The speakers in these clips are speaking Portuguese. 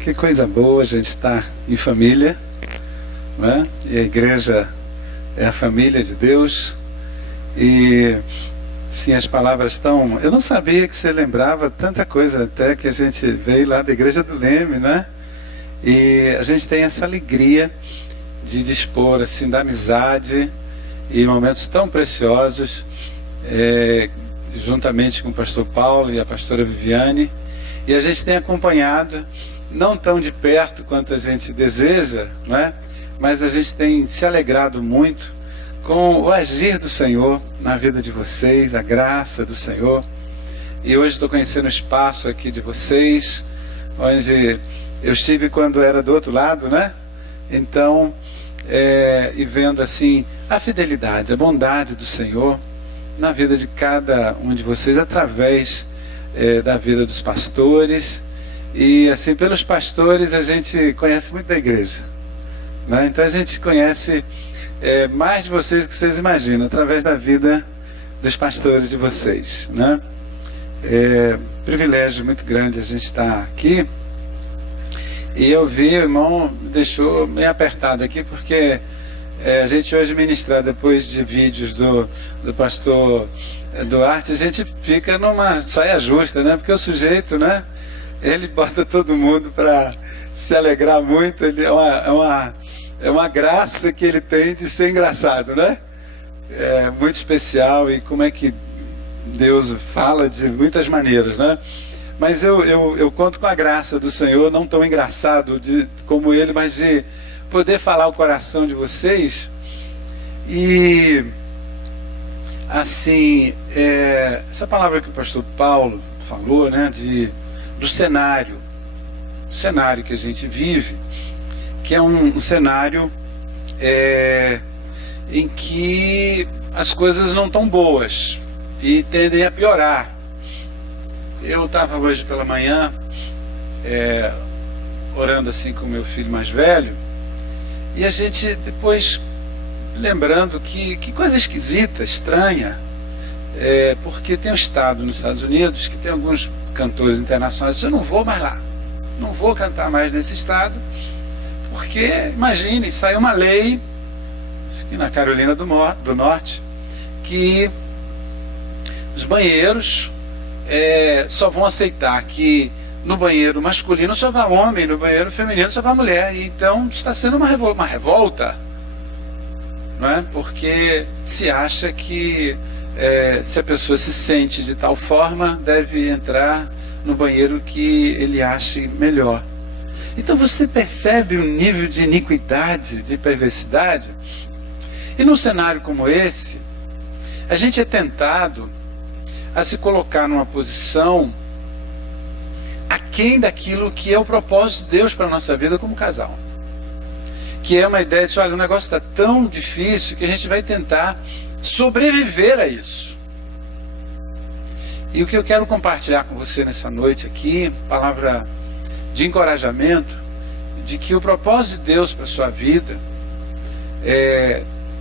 Que coisa boa a gente estar em família, né? E a igreja é a família de Deus. E sim, as palavras estão... Eu não sabia que você lembrava tanta coisa, até que a gente veio lá da igreja do Leme, né? E a gente tem essa alegria de dispor assim da amizade e momentos tão preciosos, juntamente com o pastor Paulo e a pastora Viviane. E a gente tem acompanhado, não tão de perto quanto a gente deseja, não é? Mas a gente tem se alegrado muito com o agir do Senhor na vida de vocês, a graça do Senhor. E hoje estou conhecendo o espaço aqui de vocês, onde eu estive quando era do outro lado, né? Então, e vendo assim a fidelidade, a bondade do Senhor na vida de cada um de vocês, através da vida dos pastores. E assim, pelos pastores a gente conhece muito da igreja, né? Então a gente conhece mais de vocês do que vocês imaginam, através da vida dos pastores de vocês, né? Privilégio muito grande a gente estar aqui. E eu vi, o irmão me deixou meio apertado aqui, porque a gente hoje ministrar, depois de vídeos do pastor Duarte, a gente fica numa saia justa, né? Porque o sujeito, né? Ele bota todo mundo para se alegrar muito. Ele é uma graça que ele tem de ser engraçado, né? É muito especial. E como é que Deus fala de muitas maneiras, né? Mas eu conto com a graça do Senhor, não tão engraçado como ele, mas de poder falar o coração de vocês. E assim, essa palavra que o pastor Paulo falou, né, do cenário que a gente vive, que é um cenário em que as coisas não estão boas e tendem a piorar. Eu estava hoje pela manhã orando assim com meu filho mais velho, e a gente depois lembrando que coisa esquisita, estranha, porque tem um estado nos Estados Unidos que tem alguns cantores internacionais. Eu não vou mais lá, não vou cantar mais nesse estado, porque imagine, saiu uma lei aqui na Carolina do Norte que os banheiros só vão aceitar que no banheiro masculino só vá homem, no banheiro feminino só vá mulher. E então está sendo uma revolta, não é? Porque se acha que se a pessoa se sente de tal forma, deve entrar no banheiro que ele ache melhor. Então você percebe o nível de iniquidade, de perversidade. E num cenário como esse, a gente é tentado a se colocar numa posição aquém daquilo que é o propósito de Deus para a nossa vida como casal. Que é uma ideia de, olha, o negócio está tão difícil que a gente vai tentar sobreviver a isso. E o que eu quero compartilhar com você nessa noite aqui, palavra de encorajamento, de que o propósito de Deus para a sua vida,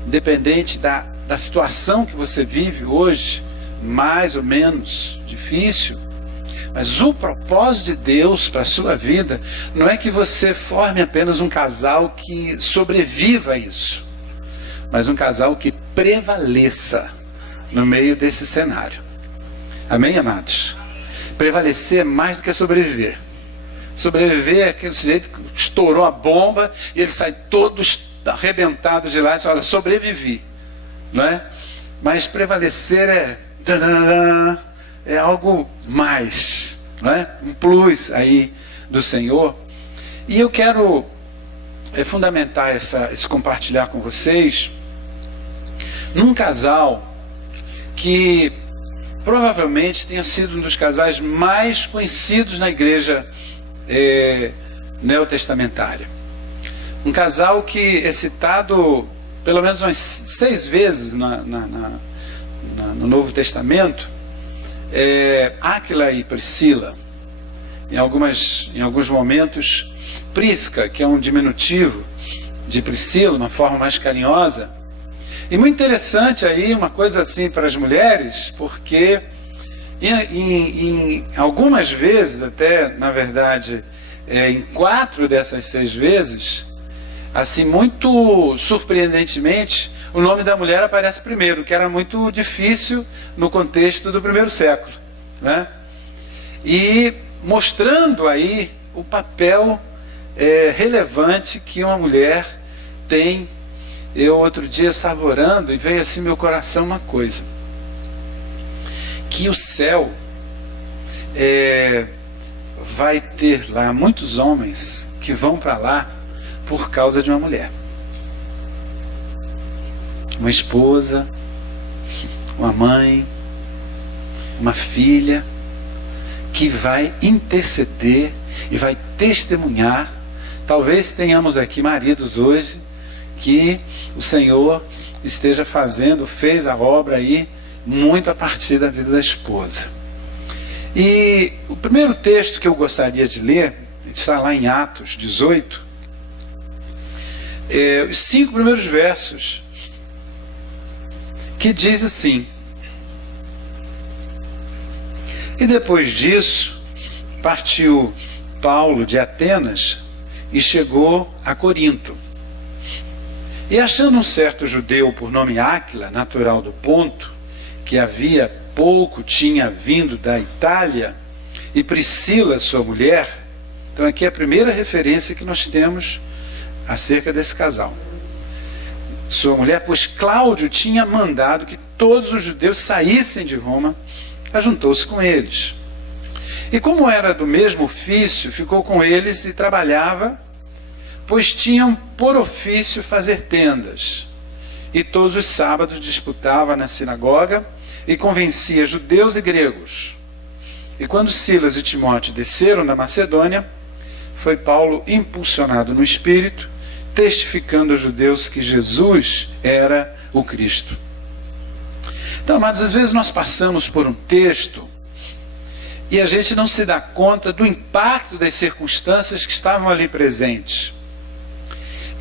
independente da situação que você vive hoje, mais ou menos difícil, mas o propósito de Deus para a sua vida não é que você forme apenas um casal que sobreviva a isso, mas um casal que prevaleça no meio desse cenário. Amém, amados? Prevalecer é mais do que sobreviver. Sobreviver é aquele sujeito que estourou a bomba e ele sai todo arrebentado de lá e diz, olha, sobrevivi, não é? Mas prevalecer é algo mais, não é? Um plus aí do Senhor. E eu quero fundamentar esse compartilhar com vocês num casal que provavelmente tenha sido um dos casais mais conhecidos na igreja neotestamentária. Um casal que é citado pelo menos umas 6 vezes no Novo Testamento, Áquila e Priscila. Em alguns momentos, Prisca, que é um diminutivo de Priscila, uma forma mais carinhosa. E muito interessante aí, uma coisa assim para as mulheres, porque em algumas vezes, até na verdade em 4 dessas 6 vezes, assim, muito surpreendentemente, o nome da mulher aparece primeiro, que era muito difícil no contexto do primeiro século, né? E mostrando aí o papel relevante que uma mulher tem. Eu outro dia estava orando e veio assim no meu coração uma coisa, que o céu vai ter lá muitos homens que vão para lá por causa de uma mulher, uma esposa, uma mãe, uma filha, que vai interceder e vai testemunhar. Talvez tenhamos aqui maridos hoje que o Senhor esteja fez a obra aí muito a partir da vida da esposa. E o primeiro texto que eu gostaria de ler está lá em Atos 18, os 5 primeiros versos, que diz assim: e depois disso partiu Paulo de Atenas e chegou a Corinto. E achando um certo judeu por nome Áquila, natural do Ponto, que havia pouco tinha vindo da Itália, e Priscila, sua mulher. Então aqui é a primeira referência que nós temos acerca desse casal. Sua mulher, pois Cláudio tinha mandado que todos os judeus saíssem de Roma, ajuntou-se com eles. E como era do mesmo ofício, ficou com eles e trabalhava, pois tinham por ofício fazer tendas. E todos os sábados disputava na sinagoga e convencia judeus e gregos. E quando Silas e Timóteo desceram da Macedônia, foi Paulo impulsionado no Espírito, testificando aos judeus que Jesus era o Cristo. Então, amados, às vezes nós passamos por um texto e a gente não se dá conta do impacto das circunstâncias que estavam ali presentes.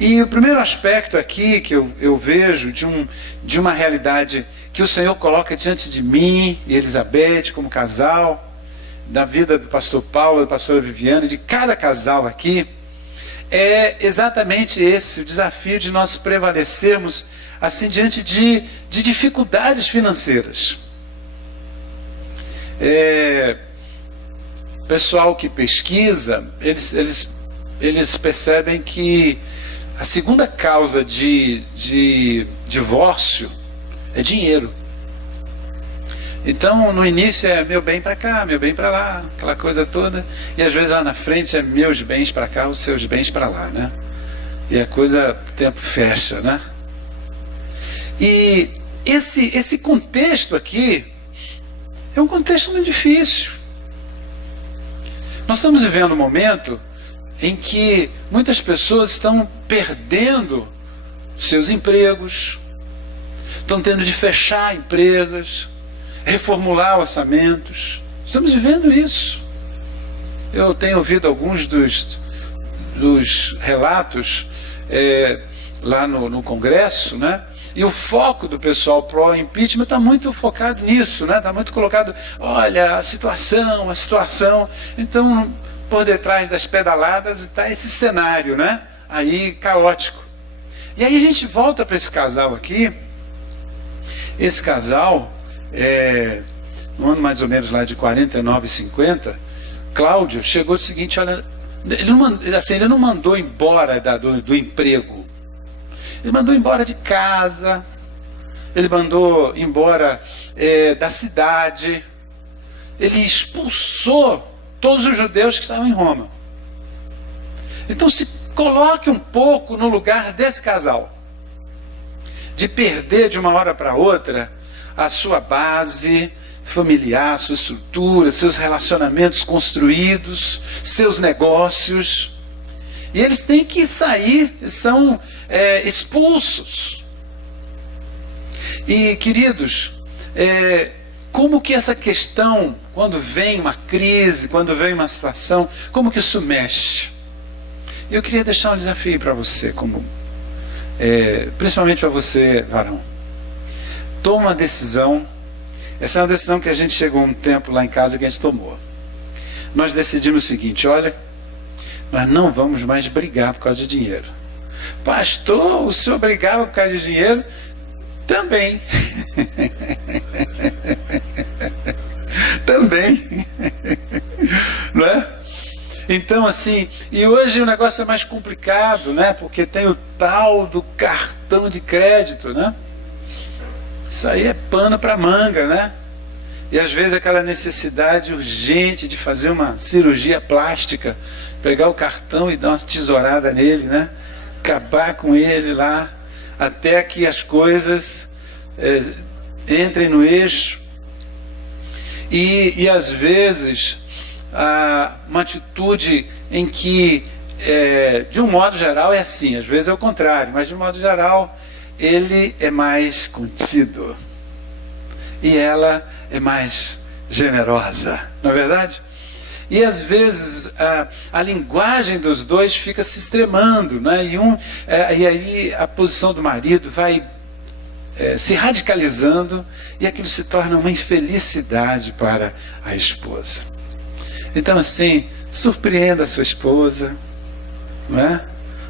E o primeiro aspecto aqui que eu vejo de uma realidade que o Senhor coloca diante de mim e Elizabeth como casal, da vida do pastor Paulo, da pastora Viviane, de cada casal aqui, é exatamente esse, o desafio de nós prevalecermos assim diante de dificuldades financeiras. Pessoal que pesquisa, eles percebem que a segunda causa de divórcio é dinheiro. Então, no início é meu bem para cá, meu bem para lá, aquela coisa toda. E às vezes lá na frente é meus bens para cá, os seus bens para lá, né? E a coisa, o tempo fecha, né? E esse contexto aqui é um contexto muito difícil. Nós estamos vivendo um momento em que muitas pessoas estão perdendo seus empregos, estão tendo de fechar empresas, reformular orçamentos. Estamos vivendo isso. Eu tenho ouvido alguns dos relatos lá no Congresso, né? E o foco do pessoal pró-impeachment está muito focado nisso, né? Está muito colocado, olha, a situação. Então, por detrás das pedaladas está esse cenário, né? Aí, caótico. E aí a gente volta para esse casal aqui. Esse casal, no ano mais ou menos lá de 49, 50, Cláudio chegou do seguinte, olha, ele não mandou embora do emprego. Ele mandou embora de casa, ele mandou embora da cidade, ele expulsou todos os judeus que estavam em Roma. Então se coloque um pouco no lugar desse casal, de perder de uma hora para outra a sua base familiar, sua estrutura, seus relacionamentos construídos, seus negócios. E eles têm que sair, são expulsos. E, queridos, como que essa questão, quando vem uma crise, quando vem uma situação, como que isso mexe? Eu queria deixar um desafio para você, principalmente para você, varão. Toma uma decisão. Essa é uma decisão que a gente chegou um tempo lá em casa que a gente tomou. Nós decidimos o seguinte, olha, Nós não vamos mais brigar por causa de dinheiro. Pastor, o senhor brigava por causa de dinheiro? Também. Também. Não é? Então, assim, e hoje o negócio é mais complicado, né? Porque tem o tal do cartão de crédito, né? Isso aí é pano para manga, né? E às vezes aquela necessidade urgente de fazer uma cirurgia plástica, pegar o cartão e dar uma tesourada nele, né? Acabar com ele lá, até que as coisas entrem no eixo. E às vezes uma atitude em que, de um modo geral, é assim, às vezes é o contrário, mas de um modo geral ele é mais contido e ela é mais generosa, não é verdade? E às vezes a linguagem dos dois fica se extremando, né? E aí a posição do marido vai se radicalizando e aquilo se torna uma infelicidade para a esposa. Então, assim, surpreenda a sua esposa, não é?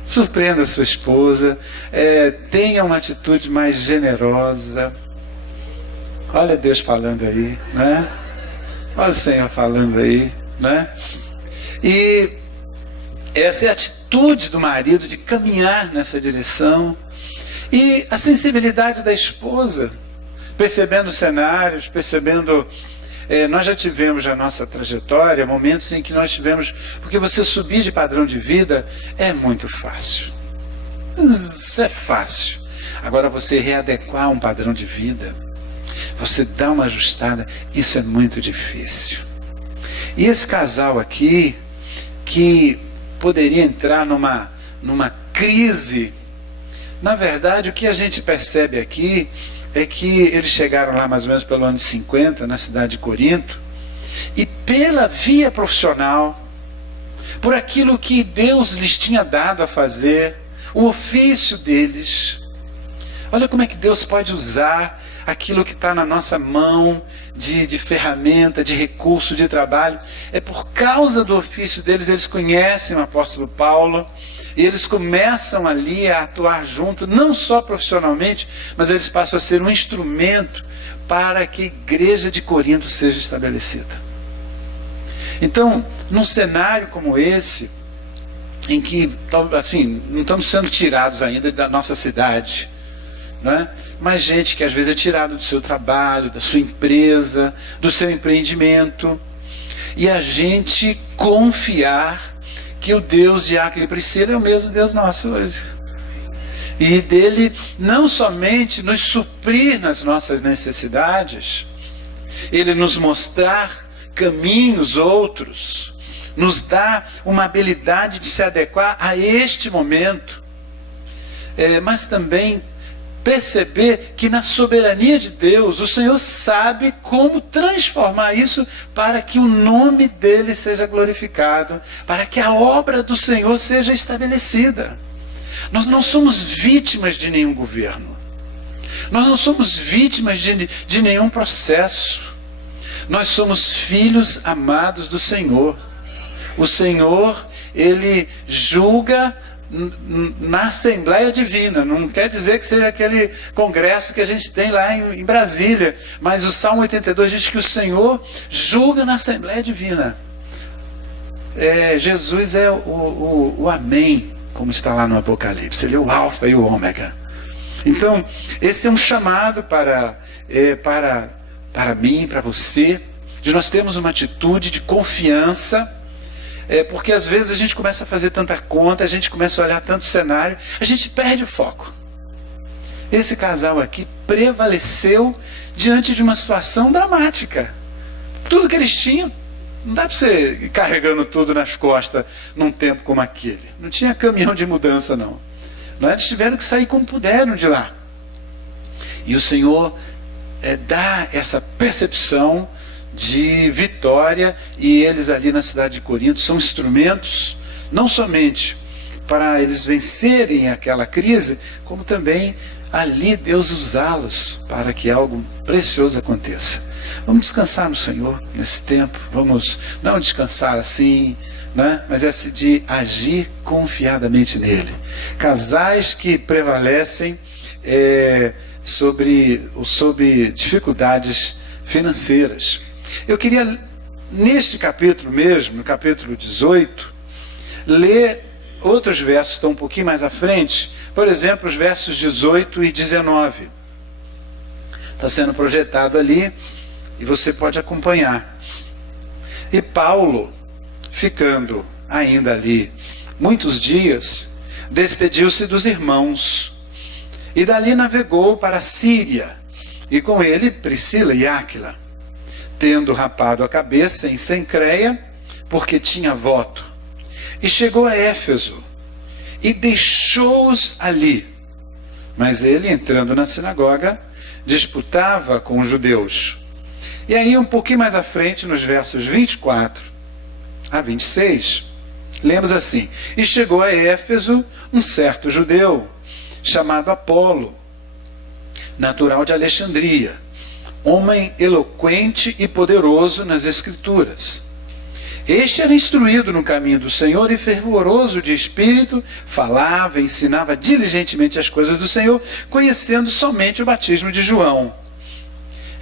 Surpreenda a sua esposa, tenha uma atitude mais generosa. Olha Deus falando aí, né? Olha o Senhor falando aí, né? E essa é a atitude do marido de caminhar nessa direção. E a sensibilidade da esposa, percebendo cenários, percebendo... nós já tivemos na nossa trajetória momentos em que nós tivemos... Porque você subir de padrão de vida é muito fácil. Isso é fácil. Agora você readequar um padrão de vida, você dar uma ajustada, isso é muito difícil. E esse casal aqui, que poderia entrar numa crise... Na verdade, o que a gente percebe aqui é que eles chegaram lá mais ou menos pelo ano de 50, na cidade de Corinto, e pela via profissional, por aquilo que Deus lhes tinha dado a fazer, o ofício deles. Olha como é que Deus pode usar aquilo que está na nossa mão, de ferramenta, de recurso, de trabalho. É por causa do ofício deles, eles conhecem o apóstolo Paulo, e eles começam ali a atuar junto, não só profissionalmente, mas eles passam a ser um instrumento para que a igreja de Corinto seja estabelecida. Então, num cenário como esse, em que, assim, não estamos sendo tirados ainda da nossa cidade, não é? Mas gente que às vezes é tirada do seu trabalho, da sua empresa, do seu empreendimento, e a gente confiar que o Deus de Áquila e Priscila é o mesmo Deus nosso hoje. E dele não somente nos suprir nas nossas necessidades, ele nos mostrar caminhos outros, nos dá uma habilidade de se adequar a este momento, mas também perceber que na soberania de Deus, o Senhor sabe como transformar isso para que o nome dele seja glorificado, para que a obra do Senhor seja estabelecida. Nós não somos vítimas de nenhum governo. Nós não somos vítimas de nenhum processo. Nós somos filhos amados do Senhor. O Senhor, ele julga na Assembleia Divina. Não quer dizer que seja aquele congresso que a gente tem lá em Brasília, mas o Salmo 82 diz que o Senhor julga na Assembleia Divina. Jesus é o Amém, como está lá no Apocalipse. Ele é o Alfa e o Ômega. Então, esse é um chamado para mim, para você, de nós termos uma atitude de confiança. Porque às vezes a gente começa a fazer tanta conta, a gente começa a olhar tanto cenário, a gente perde o foco. Esse casal aqui prevaleceu diante de uma situação dramática. Tudo que eles tinham, não dá para você ir carregando tudo nas costas num tempo como aquele. Não tinha caminhão de mudança, não. Eles tiveram que sair como puderam de lá. E o Senhor dá essa percepção de vitória, e eles ali na cidade de Corinto são instrumentos não somente para eles vencerem aquela crise, como também ali Deus usá-los para que algo precioso aconteça. Vamos descansar no Senhor nesse tempo. Vamos não descansar assim, né? Mas é de agir confiadamente nele. Casais que prevalecem sobre dificuldades financeiras. Eu queria, neste capítulo mesmo, no capítulo 18, ler outros versos que estão um pouquinho mais à frente. Por exemplo, os versos 18 e 19. Está sendo projetado ali e você pode acompanhar. E Paulo, ficando ainda ali muitos dias, despediu-se dos irmãos e dali navegou para a Síria, e com ele Priscila e Áquila, tendo rapado a cabeça em Cencreia, porque tinha voto, e chegou a Éfeso e deixou-os ali. Mas ele, entrando na sinagoga, disputava com os judeus. E aí, um pouquinho mais à frente, nos versos 24 a 26, lemos assim: e chegou a Éfeso um certo judeu, chamado Apolo, natural de Alexandria, homem eloquente e poderoso nas Escrituras. Este era instruído no caminho do Senhor e fervoroso de espírito, falava e ensinava diligentemente as coisas do Senhor, conhecendo somente o batismo de João.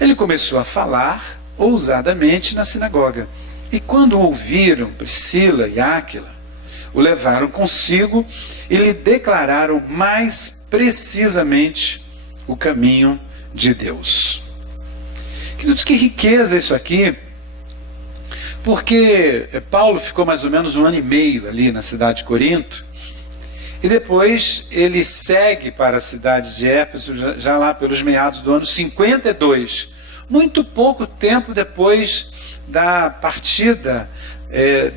Ele começou a falar ousadamente na sinagoga. E quando ouviram Priscila e Áquila, o levaram consigo e lhe declararam mais precisamente o caminho de Deus. Queridos, que riqueza isso aqui! Porque Paulo ficou mais ou menos 1 ano e meio ali na cidade de Corinto, e depois ele segue para a cidade de Éfeso, já lá pelos meados do ano 52, muito pouco tempo depois da partida,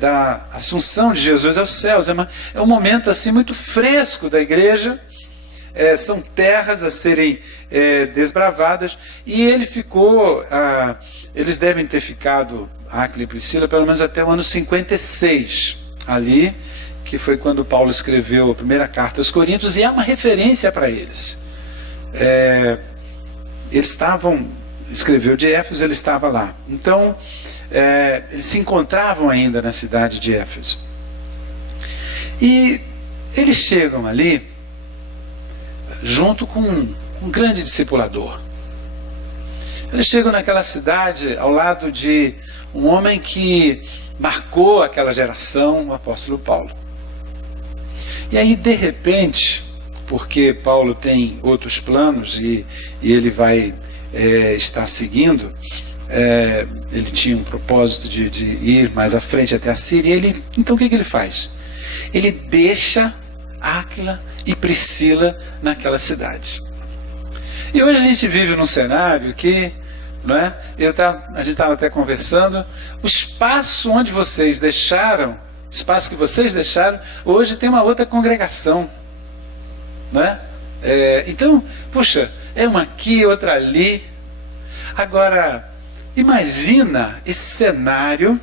da assunção de Jesus aos céus. É um momento assim muito fresco da igreja, são terras a serem desbravadas, e ele ficou, eles devem ter ficado, Áquila e Priscila, pelo menos até o ano 56, ali, que foi quando Paulo escreveu a primeira carta aos Coríntios, e é uma referência para eles. Eles escreveu de Éfeso, ele estava lá. Então, eles se encontravam ainda na cidade de Éfeso. E eles chegam ali, junto com um grande discipulador. Eles chegam naquela cidade ao lado de um homem que marcou aquela geração, o apóstolo Paulo. E aí, de repente, porque Paulo tem outros planos e ele vai estar seguindo, ele tinha um propósito de ir mais à frente até a Síria. Então o que ele faz? Ele deixa Áquila e Priscila naquela cidade. E hoje a gente vive num cenário que, não é? A gente estava até conversando, o espaço onde vocês deixaram, o espaço que vocês deixaram, hoje tem uma outra congregação, não é? Então, puxa, é uma aqui, outra ali. Agora, imagina esse cenário.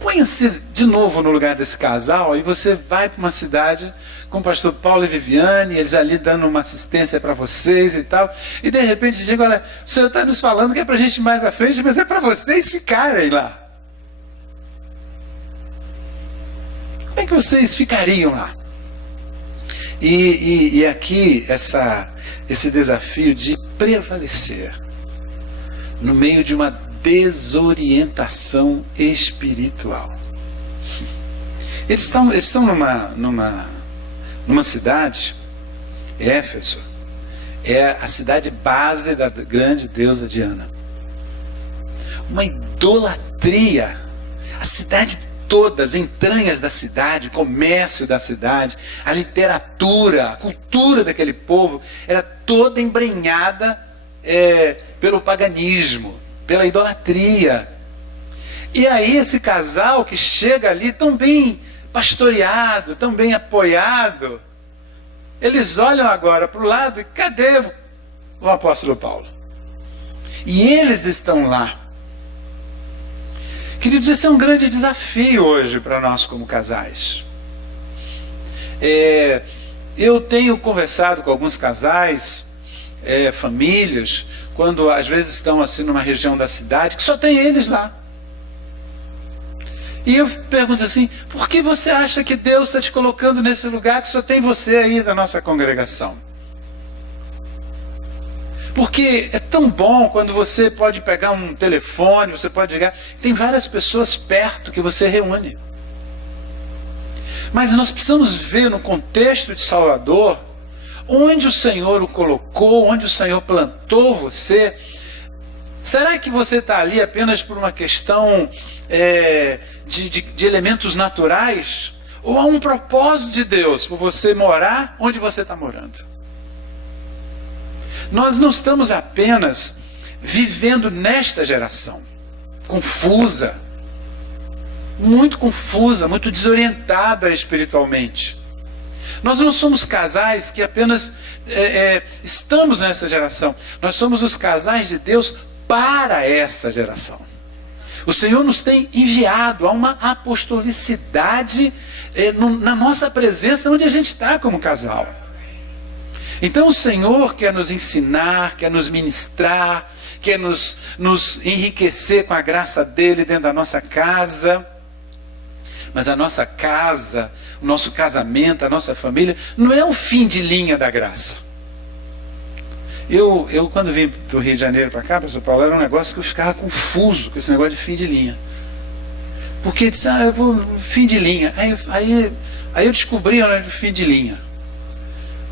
Põe-se de novo no lugar desse casal e você vai para uma cidade com o pastor Paulo e Viviane, eles ali dando uma assistência para vocês e tal, e de repente digo: olha, o senhor está nos falando que é para a gente ir mais à frente, mas é para vocês ficarem lá. Como é que vocês ficariam lá? E aqui esse desafio de prevalecer no meio de uma desorientação espiritual. Eles estão numa cidade, Éfeso, é a cidade base da grande deusa Diana. Uma idolatria, a cidade toda, as entranhas da cidade, o comércio da cidade, a literatura, a cultura daquele povo, era toda embrenhada pelo paganismo, pela idolatria. E aí esse casal que chega ali tão bem pastoreado, tão bem apoiado, eles olham agora para o lado e cadê o apóstolo Paulo? E eles estão lá. Queridos, esse é um grande desafio hoje para nós como casais. Eu tenho conversado com alguns casais, famílias, quando às vezes estão assim numa região da cidade, que só tem eles lá. E eu pergunto assim, por que você acha que Deus está te colocando nesse lugar que só tem você aí da nossa congregação? Porque é tão bom quando você pode pegar um telefone, você pode ligar, tem várias pessoas perto que você reúne. Mas nós precisamos ver no contexto de Salvador, onde o Senhor o colocou, onde o Senhor plantou você. Será que você está ali apenas por uma questão de elementos naturais? Ou há um propósito de Deus por você morar onde você está morando? Nós não estamos apenas vivendo nesta geração confusa, muito desorientada espiritualmente. Nós não somos casais que apenas estamos nessa geração. Nós somos os casais de Deus para essa geração. O Senhor nos tem enviado a uma apostolicidade na nossa presença, onde a gente está como casal. Então o Senhor quer nos ensinar, quer nos ministrar, quer nos enriquecer com a graça dele dentro da nossa casa. Mas a nossa casa, o nosso casamento, a nossa família, não é o fim de linha da graça. Eu quando vim do Rio de Janeiro para cá, para São Paulo, era um negócio que eu ficava confuso com esse negócio de fim de linha. Porque eu disse, eu vou fim de linha. Aí eu descobri o fim de linha.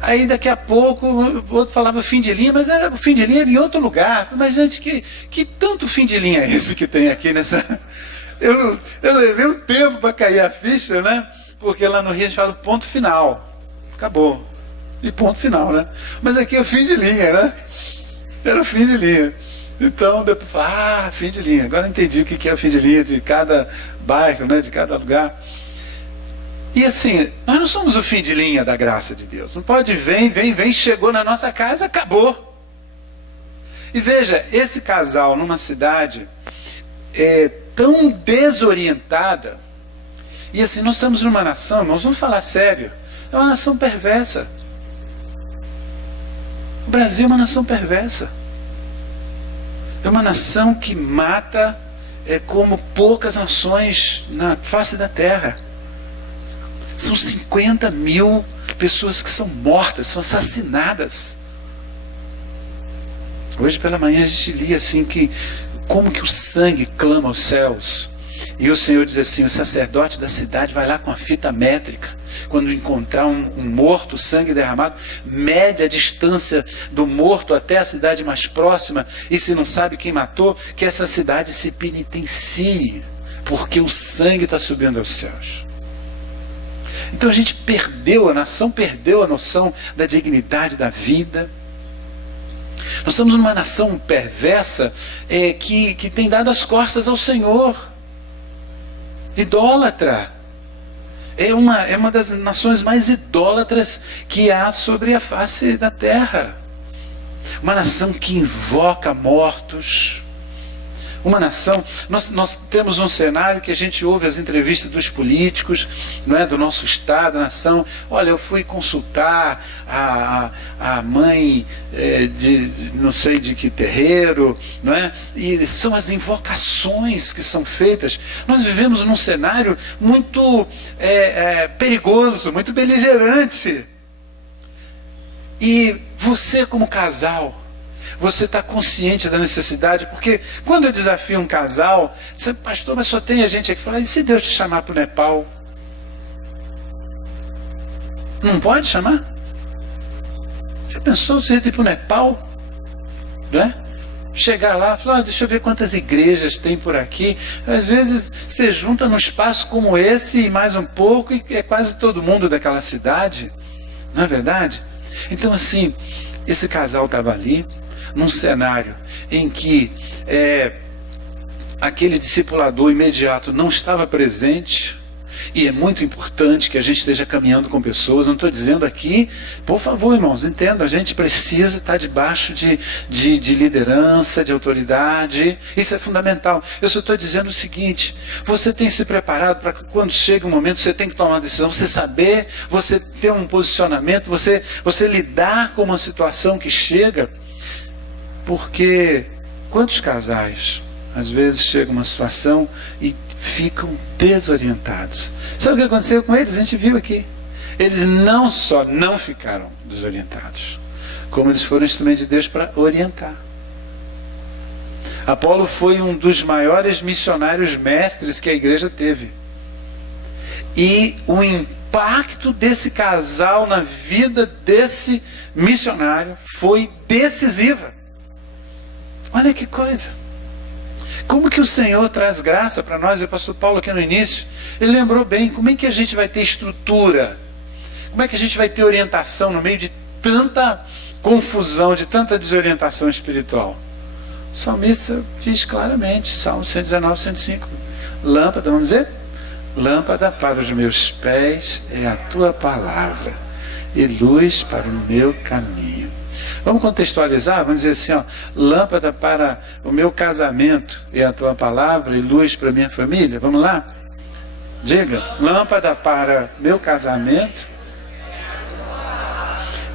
Aí daqui a pouco o outro falava fim de linha, mas era o fim de linha em outro lugar. Mas gente, que tanto fim de linha é esse que tem aqui nessa... Eu levei um tempo para cair a ficha, né? Porque lá no Rio a gente fala ponto final. Acabou. E ponto final, né? Mas aqui é o fim de linha, né? Era o fim de linha. Então, depois fim de linha. Agora eu entendi o que é o fim de linha de cada bairro, né? De cada lugar. E assim, nós não somos o fim de linha da graça de Deus. Não pode vem, chegou na nossa casa, acabou. E veja, esse casal numa cidade tão desorientada, e assim, nós estamos numa nação, nós vamos falar sério, é uma nação perversa. O Brasil é uma nação perversa. É uma nação que mata como poucas nações na face da terra. São 50 mil pessoas que são mortas, são assassinadas. Hoje pela manhã a gente lia assim como que o sangue clama aos céus. E o Senhor diz assim, o sacerdote da cidade vai lá com a fita métrica. Quando encontrar um morto, sangue derramado, mede a distância do morto até a cidade mais próxima. E se não sabe quem matou, que essa cidade se penitencie, porque o sangue está subindo aos céus. Então a nação perdeu a noção da dignidade da vida. Nós estamos numa nação perversa que tem dado as costas ao Senhor. Idólatra. É uma das nações mais idólatras que há sobre a face da terra. Uma nação que invoca mortos. Uma nação, nós temos um cenário que a gente ouve as entrevistas dos políticos, não é, do nosso estado, nação. Olha, eu fui consultar a mãe de não sei de que terreiro, não é? E são as invocações que são feitas. Nós vivemos num cenário muito perigoso, muito beligerante. E você como casal, você está consciente da necessidade? Porque quando eu desafio um casal, você, pastor, mas só tem a gente aqui. Fala, e se Deus te chamar para o Nepal? Não pode chamar? Já pensou você ir para o Nepal? Não é? Chegar lá, falar, deixa eu ver quantas igrejas tem por aqui. Às vezes você junta num espaço como esse e mais um pouco, e é quase todo mundo daquela cidade. Não é verdade? Então assim, esse casal estava ali, num cenário em que aquele discipulador imediato não estava presente, e é muito importante que a gente esteja caminhando com pessoas. Não estou dizendo aqui, por favor, irmãos, entenda, a gente precisa estar debaixo de liderança, de autoridade, isso é fundamental. Eu só estou dizendo o seguinte: você tem se preparado para que quando chega um momento você tem que tomar uma decisão, você saber, você ter um posicionamento, você lidar com uma situação que chega, porque quantos casais às vezes chega uma situação e ficam desorientados. Sabe o que aconteceu com eles? A gente viu aqui. Eles não só não ficaram desorientados, como eles foram instrumento de Deus para orientar. Apolo foi um dos maiores missionários mestres que a igreja teve. E o impacto desse casal na vida desse missionário foi decisiva. Olha que coisa. Como que o Senhor traz graça para nós? O pastor Paulo aqui no início, ele lembrou bem, como é que a gente vai ter estrutura? Como é que a gente vai ter orientação no meio de tanta confusão, de tanta desorientação espiritual? O salmista diz claramente, Salmo 119, 105, lâmpada, vamos dizer? Lâmpada para os meus pés é a tua palavra e luz para o meu caminho. Vamos contextualizar, vamos dizer assim, ó, lâmpada para o meu casamento é a tua palavra e luz para a minha família. Vamos lá? Diga, lâmpada para meu casamento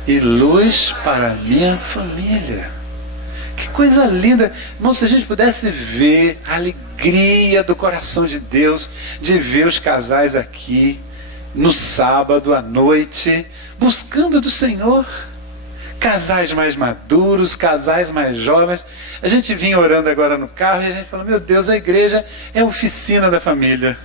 e luz para a minha família. Que coisa linda. Irmão, se a gente pudesse ver a alegria do coração de Deus de ver os casais aqui no sábado à noite buscando do Senhor. Casais mais maduros, casais mais jovens. A gente vinha orando agora no carro e a gente falou: meu Deus, a igreja é a oficina da família,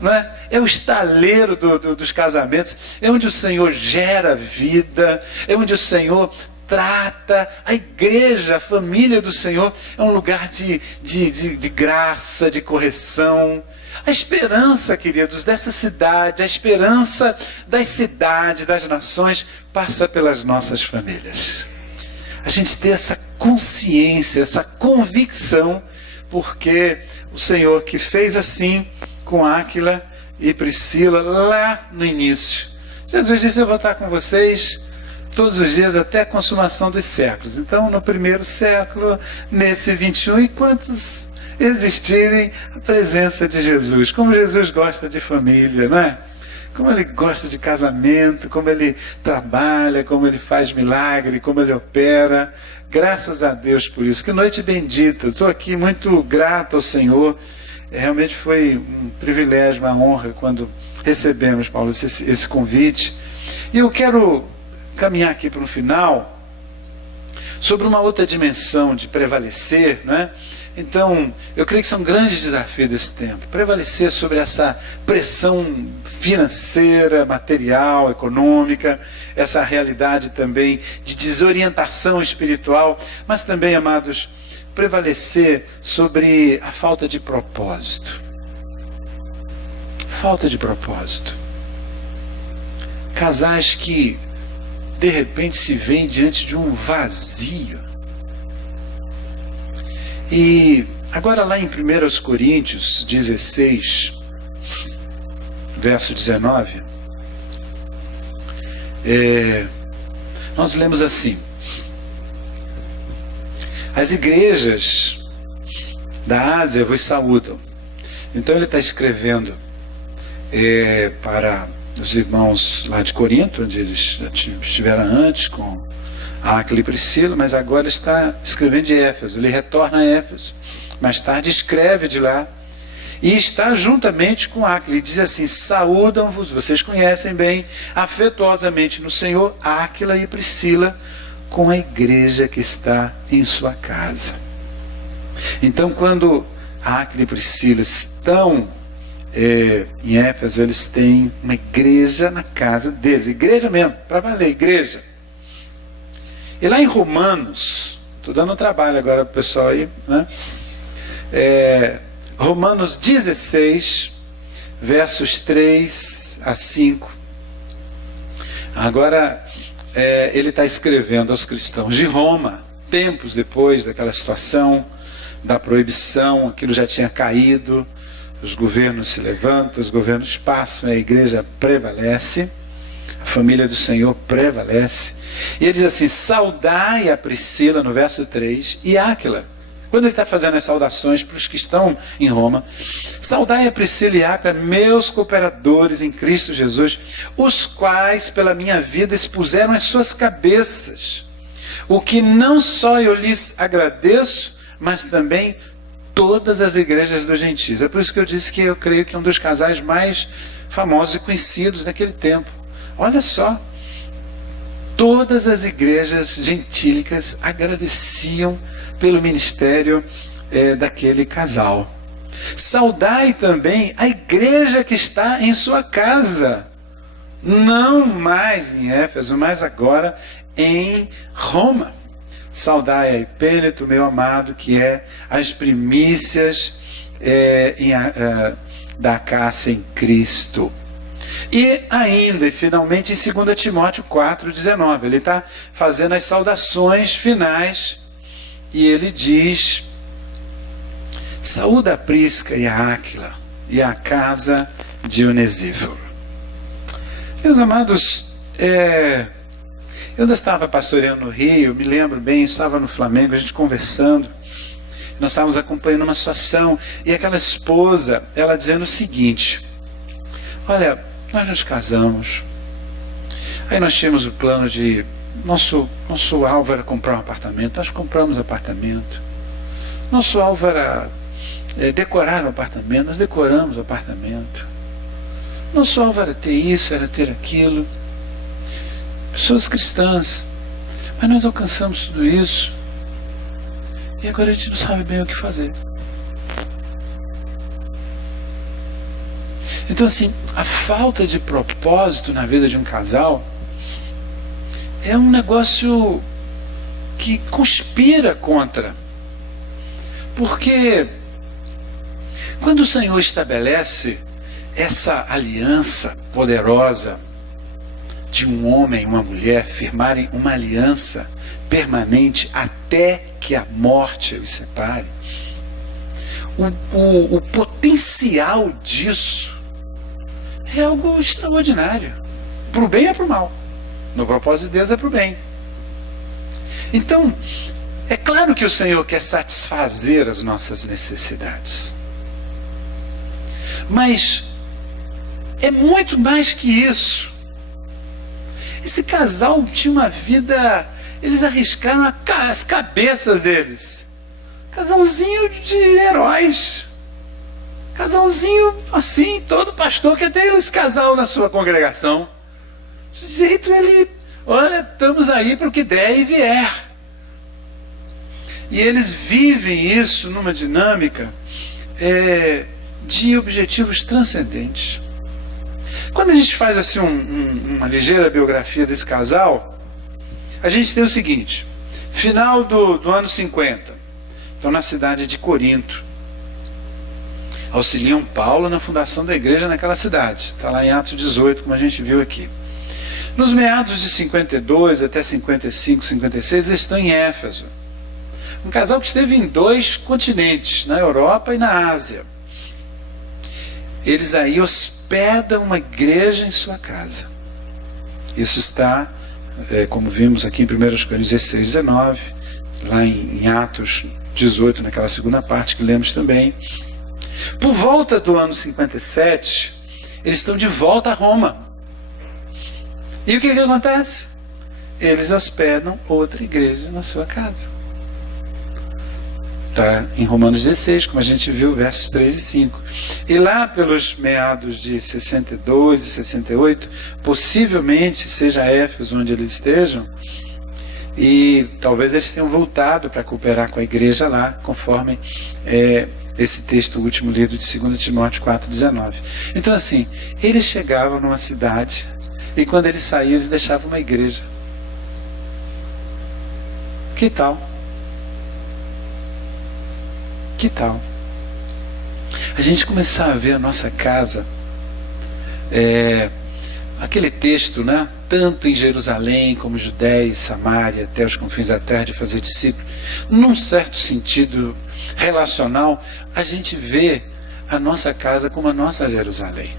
não é? É o estaleiro dos casamentos, é onde o Senhor gera vida, é onde o Senhor trata. A igreja, a família do Senhor é um lugar de graça, de correção. A esperança, queridos, dessa cidade, a esperança das cidades, das nações, passa pelas nossas famílias. A gente ter essa consciência, essa convicção, porque o Senhor que fez assim com Áquila e Priscila lá no início. Jesus disse: eu vou estar com vocês todos os dias até a consumação dos séculos. Então, no primeiro século, nesse 21, e quantos existirem, a presença de Jesus. Como Jesus gosta de família, não é? Como ele gosta de casamento, como ele trabalha, como ele faz milagre, como ele opera. Graças a Deus por isso. Que noite bendita. Estou aqui muito grato ao Senhor. Realmente foi um privilégio, uma honra quando recebemos, Paulo, esse convite. E eu quero caminhar aqui para o final sobre uma outra dimensão de prevalecer, não é? Então, eu creio que são grandes desafios desse tempo. Prevalecer sobre essa pressão financeira, material, econômica, essa realidade também de desorientação espiritual, mas também, amados, prevalecer sobre a falta de propósito. Falta de propósito. Casais que, de repente, se veem diante de um vazio. E agora lá em 1 Coríntios 16, verso 19, nós lemos assim: as igrejas da Ásia vos saúdam. Então ele está escrevendo para os irmãos lá de Corinto, onde eles já estiveram antes com Áquila e Priscila, mas agora está escrevendo de Éfeso. Ele retorna a Éfeso, mais tarde escreve de lá, e está juntamente com Áquila, e diz assim: saúdam-vos, vocês conhecem bem, afetuosamente no Senhor, Áquila e Priscila, com a igreja que está em sua casa. Então, quando Áquila e Priscila estão em Éfeso, eles têm uma igreja na casa deles, igreja mesmo, para valer, igreja. E lá em Romanos, estou dando um trabalho agora para o pessoal aí, né? Romanos 16, versos 3 a 5. Agora, ele está escrevendo aos cristãos de Roma, tempos depois daquela situação da proibição, aquilo já tinha caído, os governos se levantam, os governos passam, a igreja prevalece, a família do Senhor prevalece. E ele diz assim: saudai a Priscila, no verso 3, e Áquila. Quando ele está fazendo as saudações para os que estão em Roma: saudai a Priscila e Áquila, meus cooperadores em Cristo Jesus, os quais pela minha vida expuseram as suas cabeças, o que não só eu lhes agradeço, mas também todas as igrejas dos gentios. É por isso que eu disse que eu creio que é um dos casais mais famosos e conhecidos naquele tempo. Olha só, todas as igrejas gentílicas agradeciam pelo ministério daquele casal. Saudai também a igreja que está em sua casa, não mais em Éfeso, mas agora em Roma. Saudai a Epêneto, meu amado, que é as primícias da caça em Cristo. E ainda, e finalmente, em 2 Timóteo 4,19, ele está fazendo as saudações finais, e ele diz: saúda a Prisca e a Áquila, e a casa de Onesíforo. Meus amados, eu ainda estava pastoreando no Rio, me lembro bem, estava no Flamengo, a gente conversando, nós estávamos acompanhando uma situação, e aquela esposa, ela dizendo o seguinte: olha, nós nos casamos, aí nós tínhamos o plano de, nosso alvo era comprar um apartamento, nós compramos apartamento, nosso alvo era decorar o apartamento, nós decoramos o apartamento, nosso alvo era ter isso, era ter aquilo, pessoas cristãs, mas nós alcançamos tudo isso, e agora a gente não sabe bem o que fazer. Então, assim, a falta de propósito na vida de um casal é um negócio que conspira contra. Porque quando o Senhor estabelece essa aliança poderosa de um homem e uma mulher firmarem uma aliança permanente até que a morte os separe, o potencial disso é algo extraordinário. Para o bem é para o mal. No propósito de Deus é para o bem. Então, é claro que o Senhor quer satisfazer as nossas necessidades. Mas é muito mais que isso. Esse casal tinha uma vida, eles arriscaram as cabeças deles. Casalzinho de heróis. Casalzinho assim, todo pastor quer ter esse casal na sua congregação. O sujeito, ele, olha, estamos aí para o que der e vier. E eles vivem isso numa dinâmica de objetivos transcendentes. Quando a gente faz assim uma ligeira biografia desse casal, a gente tem o seguinte: final do ano 50, estão na cidade de Corinto, auxiliam Paulo na fundação da igreja naquela cidade. Está lá em Atos 18, como a gente viu aqui. Nos meados de 52 até 55, 56, eles estão em Éfeso. Um casal que esteve em 2 continentes, na Europa e na Ásia. Eles aí hospedam uma igreja em sua casa. Isso está, como vimos aqui em 1 Coríntios 16, 19, lá em Atos 18, naquela segunda parte que lemos também. Por volta do ano 57, eles estão de volta a Roma. E o que acontece? Eles hospedam outra igreja na sua casa. Está em Romanos 16, como a gente viu, versos 3 e 5. E lá pelos meados de 62 e 68, possivelmente seja Éfeso onde eles estejam, e talvez eles tenham voltado para cooperar com a igreja lá, conforme esse texto último lido de 2 Timóteo 4,19. Então, assim, eles chegavam numa cidade e quando eles saíam, eles deixavam uma igreja. Que tal? Que tal a gente começar a ver a nossa casa, aquele texto, né? Tanto em Jerusalém como Judéia e Samaria, até os confins da terra, de fazer discípulos, num certo sentido relacional, a gente vê a nossa casa como a nossa Jerusalém.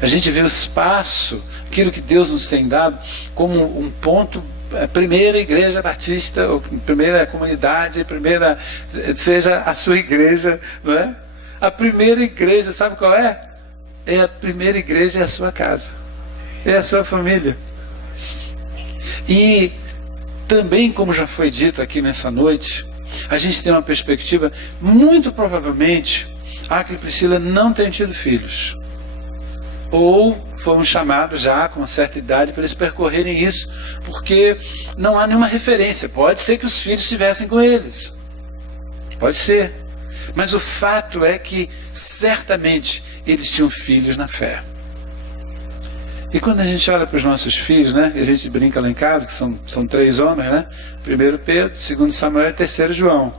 A gente vê o espaço, aquilo que Deus nos tem dado, como um ponto, a primeira igreja batista, ou primeira comunidade, primeira, seja a sua igreja, não é? A primeira igreja, sabe qual é? A primeira igreja é a sua casa, é a sua família. E também, como já foi dito aqui nessa noite, a gente tem uma perspectiva, muito provavelmente, Áquila e Priscila não tenham tido filhos. Ou foram chamados já com uma certa idade para eles percorrerem isso, porque não há nenhuma referência. Pode ser que os filhos estivessem com eles. Pode ser. Mas o fato é que, certamente, eles tinham filhos na fé. E quando a gente olha para os nossos filhos, né, e a gente brinca lá em casa, que são 3 homens, né? 1 Pedro, 2 Samuel e 3 João.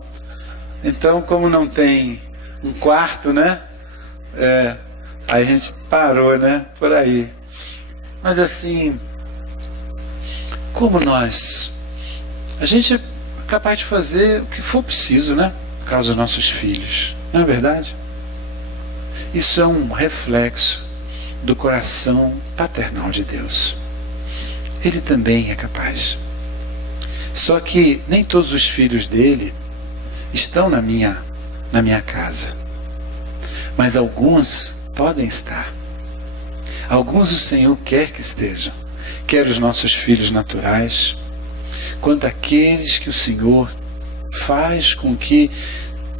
Então, como não tem um quarto, né? Aí a gente parou, né? Por aí. Mas assim, como a gente é capaz de fazer o que for preciso, né? Por causa dos nossos filhos. Não é verdade? Isso é um reflexo do coração paternal de Deus. Ele também é capaz. Só que nem todos os filhos dele estão na minha casa. Mas alguns podem estar. Alguns o Senhor quer que estejam. Quer os nossos filhos naturais, quanto aqueles que o Senhor faz com que,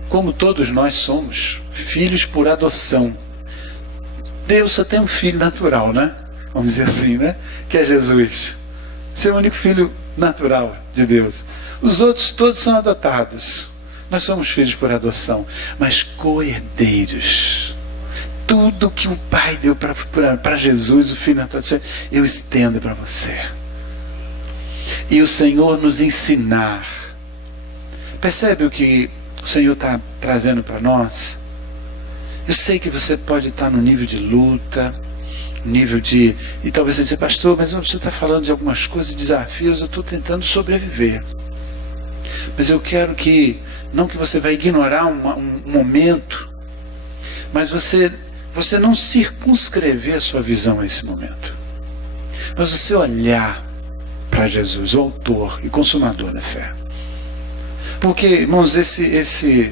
como todos nós somos, filhos por adoção. Deus só tem um filho natural, né? Vamos dizer assim, né? Que é Jesus. Esse é o único filho natural de Deus. Os outros todos são adotados. Nós somos filhos por adoção, mas co-herdeiros. Tudo que o Pai deu para Jesus, o Filho natural, eu estendo para você. E o Senhor nos ensinar. Percebe o que o Senhor está trazendo para nós? Eu sei que você pode estar no nível de luta, nível de... E talvez você diga, pastor, mas você está falando de algumas coisas, desafios, eu estou tentando sobreviver. Mas eu quero que, não que você vai ignorar um momento, mas você não circunscrever a sua visão a esse momento. Mas você olhar para Jesus, o autor e consumador da fé. Porque, irmãos, esse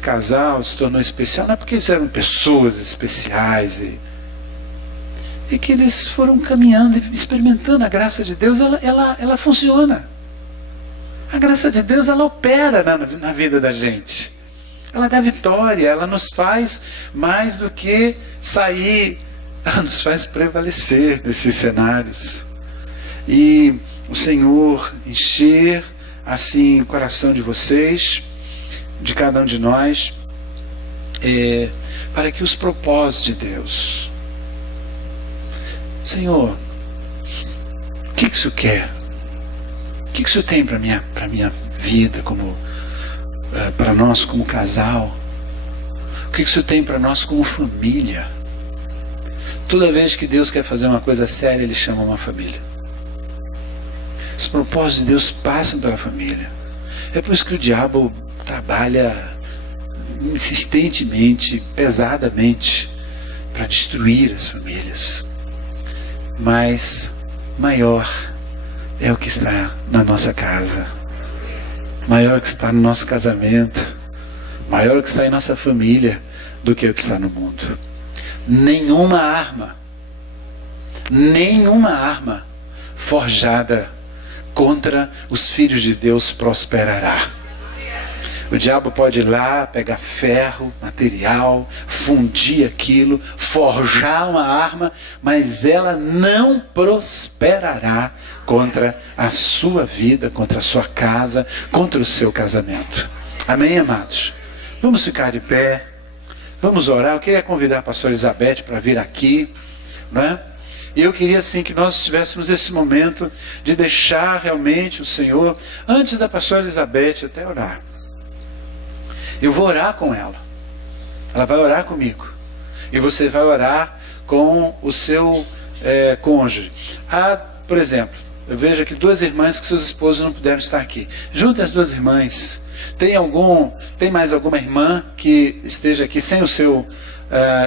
casal se tornou especial, não é porque eles eram pessoas especiais e que eles foram caminhando e experimentando a graça de Deus, ela funciona. A graça de Deus, ela opera na vida da gente. Ela dá vitória, ela nos faz mais do que sair, ela nos faz prevalecer nesses cenários. E o Senhor encher assim o coração de vocês, de cada um de nós, para que os propósitos de Deus, Senhor, o que o Senhor quer? O que o Senhor tem para minha vida, para nós como casal? O que o Senhor tem para nós como família? Toda vez que Deus quer fazer uma coisa séria, Ele chama uma família. Os propósitos de Deus passam pela família. É por isso que o diabo trabalha insistentemente, pesadamente, para destruir as famílias. Mas maior é o que está na nossa casa, maior é o que está no nosso casamento, maior é o que está em nossa família do que o que está no mundo. Nenhuma arma forjada contra os filhos de Deus prosperará. O diabo pode ir lá, pegar ferro, material, fundir aquilo, forjar uma arma, mas ela não prosperará contra a sua vida, contra a sua casa, contra o seu casamento. Amém, amados? Vamos ficar de pé, vamos orar. Eu queria convidar a pastora Elizabeth para vir aqui, não é? E eu queria assim que nós tivéssemos esse momento de deixar realmente o Senhor, antes da pastora Elizabeth até orar. Eu vou orar com ela. Ela vai orar comigo. E você vai orar com o seu cônjuge. Por exemplo, eu vejo aqui 2 irmãs que seus esposos não puderam estar aqui. Junte as 2 irmãs Tem mais alguma irmã que esteja aqui sem o seu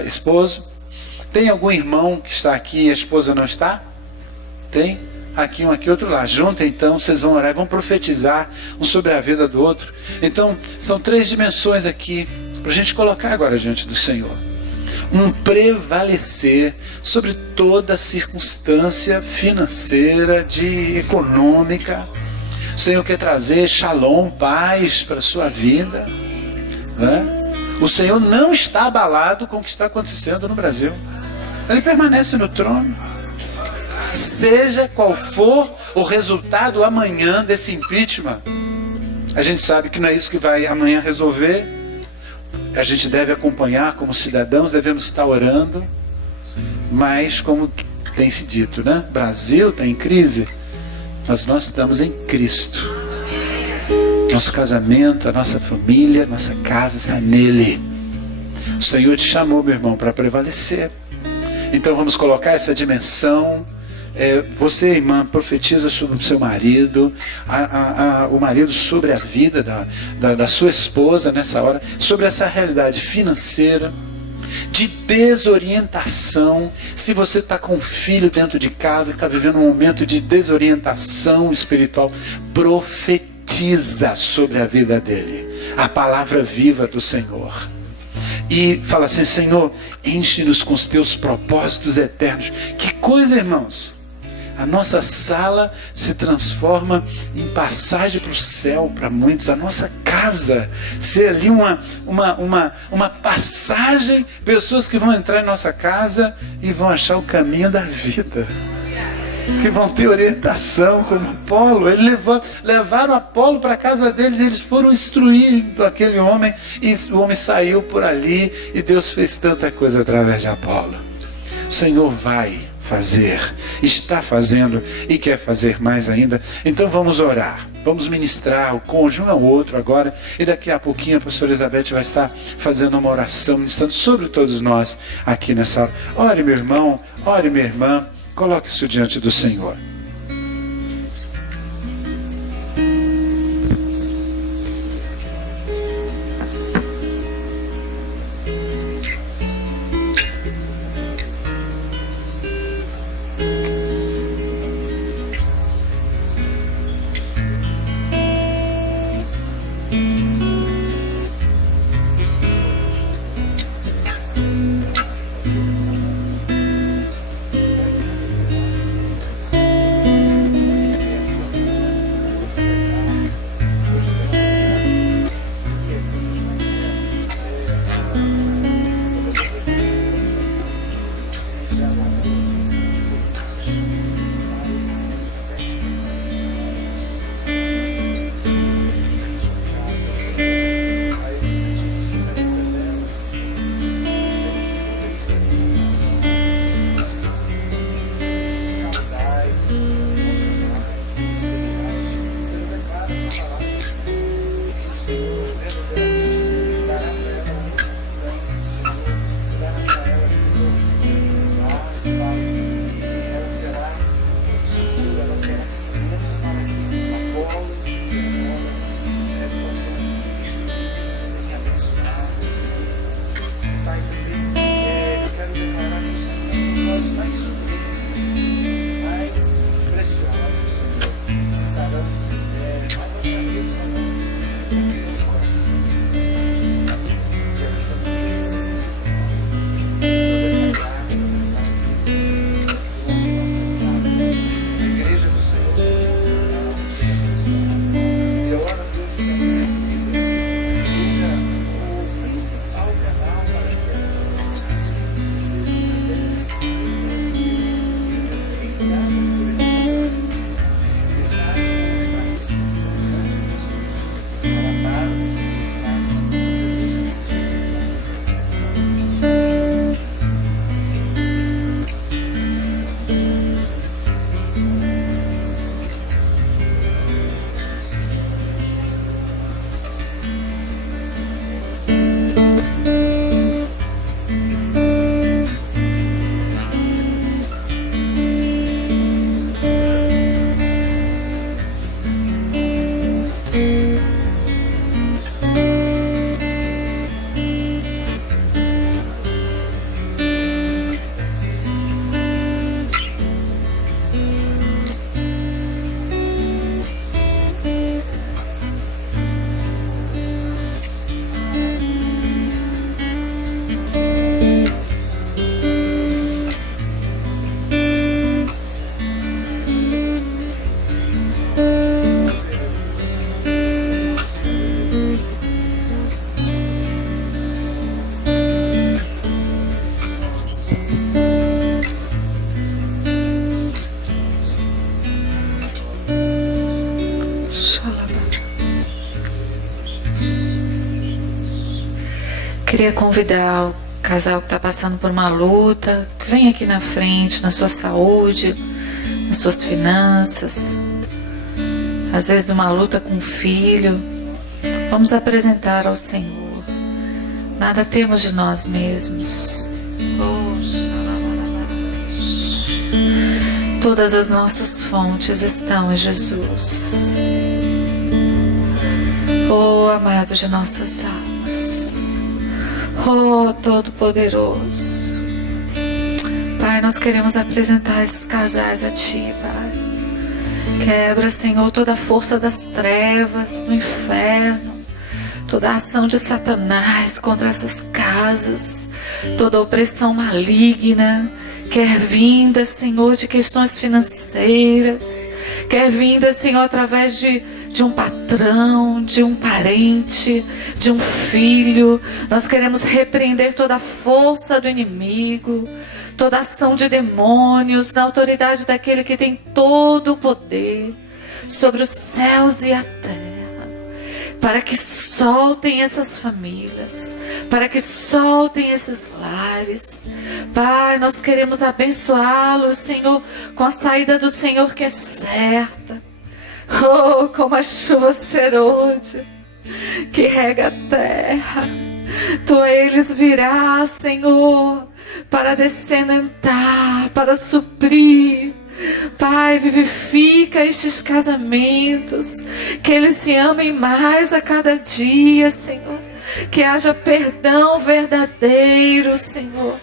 esposo? Tem algum irmão que está aqui e a esposa não está? Tem? Aqui um, aqui outro lá. Juntem então, vocês vão orar, vão profetizar um sobre a vida do outro. Então, são 3 dimensões aqui para a gente colocar agora diante do Senhor. Um prevalecer sobre toda circunstância financeira, econômica. O Senhor quer trazer shalom, paz para a sua vida, né? O Senhor não está abalado com o que está acontecendo no Brasil. Ele permanece no trono. Seja qual for o resultado amanhã desse impeachment, a gente sabe que não é isso que vai amanhã resolver. A gente deve acompanhar como cidadãos, devemos estar orando. Mas como tem se dito, né? Brasil está em crise, mas nós estamos em Cristo. Nosso casamento, a nossa família, nossa casa está nele. O Senhor te chamou, meu irmão, para prevalecer. Então vamos colocar essa dimensão. Você, irmã, profetiza sobre o seu marido, o marido sobre a vida da sua esposa nessa hora, sobre essa realidade financeira, de desorientação. Se você está com um filho dentro de casa, que está vivendo um momento de desorientação espiritual, profetiza sobre a vida dele, a palavra viva do Senhor. E fala assim: Senhor, enche-nos com os teus propósitos eternos. Que coisa, irmãos! A nossa sala se transforma em passagem para o céu para muitos. A nossa casa ser ali uma passagem. Pessoas que vão entrar em nossa casa e vão achar o caminho da vida, que vão ter orientação como Apolo. Eles levaram Apolo para a casa deles, eles foram instruir aquele homem, e o homem saiu por ali, e Deus fez tanta coisa através de Apolo. O Senhor vai fazer, está fazendo e quer fazer mais ainda. Então vamos orar, vamos ministrar o cônjuge um ao outro agora, e daqui a pouquinho a pastora Elizabeth vai estar fazendo uma oração, ministrando sobre todos nós aqui nessa hora. Ore, meu irmão, ore, minha irmã, coloque isso diante do Senhor. Queria convidar o casal que está passando por uma luta, que vem aqui na frente, na sua saúde, nas suas finanças, às vezes uma luta com o filho. Vamos apresentar ao Senhor. Nada temos de nós mesmos. Todas as nossas fontes estão em Jesus. Oh, amado de nossas almas. Oh, Todo-Poderoso. Pai, nós queremos apresentar esses casais a Ti, Pai. Quebra, Senhor, toda a força das trevas, do inferno, toda a ação de Satanás contra essas casas, toda a opressão maligna, quer vinda, Senhor, de questões financeiras, quer vinda, Senhor, através de um patrão, de um parente, de um filho. Nós queremos repreender toda a força do inimigo, toda ação de demônios, na autoridade daquele que tem todo o poder sobre os céus e a terra, para que soltem essas famílias, para que soltem esses lares. Pai, nós queremos abençoá-los, Senhor, com a saída do Senhor que é certa. Oh, como a chuva serôdia que rega a terra, Tu eles virá, Senhor, para descendentar, para suprir. Pai, vivifica estes casamentos, que eles se amem mais a cada dia, Senhor. Que haja perdão verdadeiro, Senhor.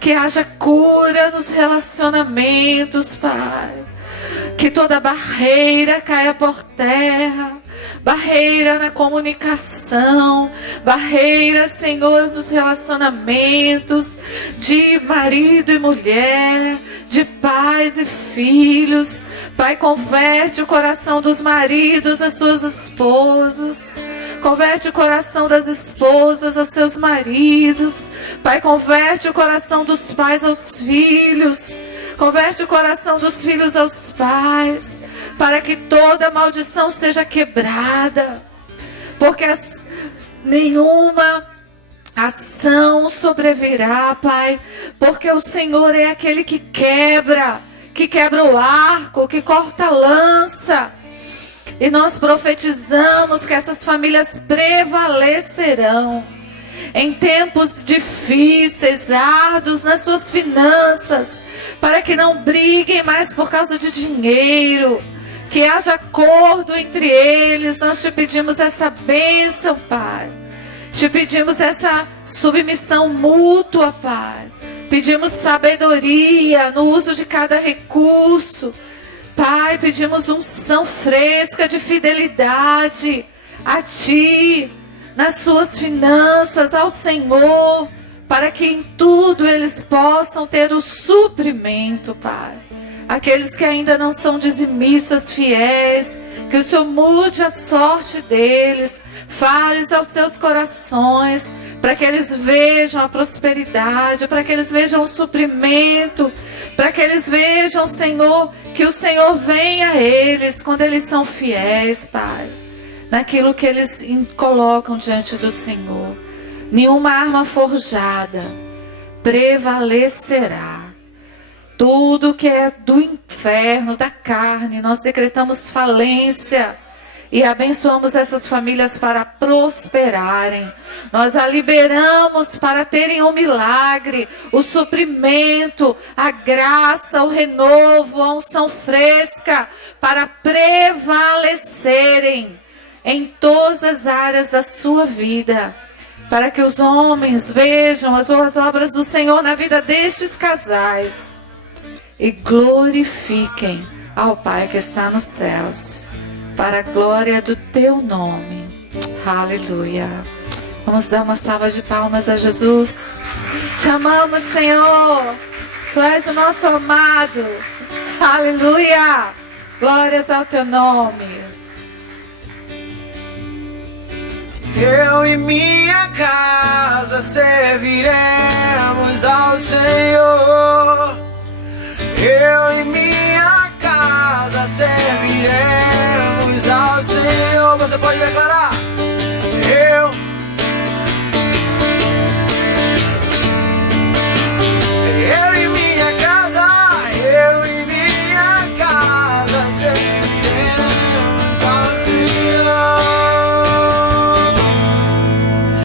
Que haja cura nos relacionamentos, Pai. Que toda barreira caia por terra. Barreira na comunicação, barreira, Senhor, nos relacionamentos de marido e mulher, de pais e filhos. Pai, converte o coração dos maridos às suas esposas. Converte o coração das esposas aos seus maridos. Pai, converte o coração dos pais aos filhos. Converte o coração dos filhos aos pais, para que toda maldição seja quebrada, porque nenhuma ação sobrevirá, Pai, porque o Senhor é aquele que quebra o arco, que corta a lança. E nós profetizamos que essas famílias prevalecerão em tempos difíceis, árduos nas suas finanças, para que não briguem mais por causa de dinheiro, que haja acordo entre eles. Nós te pedimos essa bênção, Pai. Te pedimos essa submissão mútua, Pai. Pedimos sabedoria no uso de cada recurso. Pai, pedimos unção fresca de fidelidade a Ti, nas suas finanças, ao Senhor, para que em tudo eles possam ter o suprimento, Pai. Aqueles que ainda não são dizimistas fiéis, que o Senhor mude a sorte deles, fale aos seus corações, para que eles vejam a prosperidade, para que eles vejam o suprimento, para que eles vejam, Senhor, que o Senhor vem a eles quando eles são fiéis, Pai, naquilo que eles colocam diante do Senhor. Nenhuma arma forjada prevalecerá. Tudo que é do inferno, da carne, nós decretamos falência e abençoamos essas famílias para prosperarem. Nós a liberamos para terem um milagre, o suprimento, a graça, o renovo, a unção fresca, para prevalecerem em todas as áreas da sua vida, para que os homens vejam as boas obras do Senhor na vida destes casais e glorifiquem ao Pai que está nos céus, para a glória do Teu nome. Aleluia. Vamos dar uma salva de palmas a Jesus. Te amamos, Senhor. Tu és o nosso amado. Aleluia. Glórias ao Teu nome. Eu e minha casa serviremos ao Senhor. Eu e minha casa serviremos ao Senhor. Você pode declarar.